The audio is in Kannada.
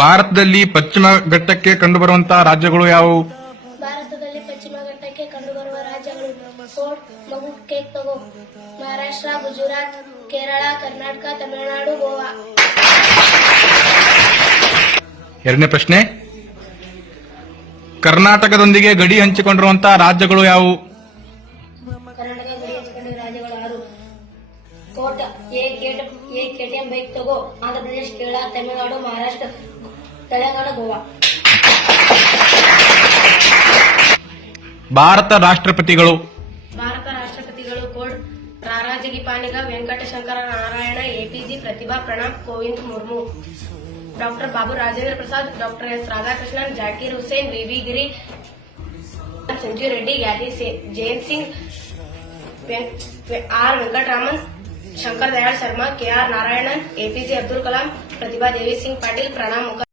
ಭಾರತದಲ್ಲಿ ಪಶ್ಚಿಮ ಘಟ್ಟಕ್ಕೆ ಕಂಡುಬರುವಂತಹ ರಾಜ್ಯಗಳು ಯಾವುವು? ಭಾರತದಲ್ಲಿ ಪಶ್ಚಿಮ ಘಟ್ಟಕ್ಕೆ ಕಂಡುಬರುವ ರಾಜ್ಯಗಳು ಕೋಡ್ ಮಗು ಕೇಕ್ ತಗೋ ಮಹಾರಾಷ್ಟ್ರ, ಗುಜರಾತ್, ಕೇರಳ, ಕರ್ನಾಟಕ, ತಮಿಳುನಾಡು, ಗೋವಾ. ಎರಡನೇ ಪ್ರಶ್ನೆ, ಕರ್ನಾಟಕದೊಂದಿಗೆ ಗಡಿ ಹಂಚಿಕೊಂಡಿರುವಂತಹ ರಾಜ್ಯಗಳು ಯಾವುವು? ಕರ್ನಾಟಕ ಗಡಿ ಹಂಚಿಕೊಂಡಿರುವ ರಾಜ್ಯಗಳು 6. ಕೋಟ್ KTM ಬೈಕ್ ತಗೋ ಆಂಧ್ರಪ್ರದೇಶ, ಕೇರಳ, ತಮಿಳುನಾಡು, ಮಹಾರಾಷ್ಟ್ರ, ತೆಲಂಗಾಣ, ಗೋವಾ. ಭಾರತ ರಾಷ್ಟ್ರಪತಿಗಳು. ಭಾರತ ರಾಷ್ಟ್ರಪತಿಗಳು ಕೋಡ್ ರಾರಾಜಗಿ ಪಾಣಿಗ, Venkata Shankar Narayan, APJ Pratibha, Pranab Kovind Murmu, doctor Babu Rajendra Prasad, doctor S Radhakrishnan, Zakir Hussain, VV Giri, Sanjeev Reddy, ಗ್ಯಾದಿ Zail Singh, R Venkataraman, Shankar Dayal Sharma, KR Narayanan, APJ Abdul Kalam, Pratibha Devi Singh Patil, Pranab Mukherjee.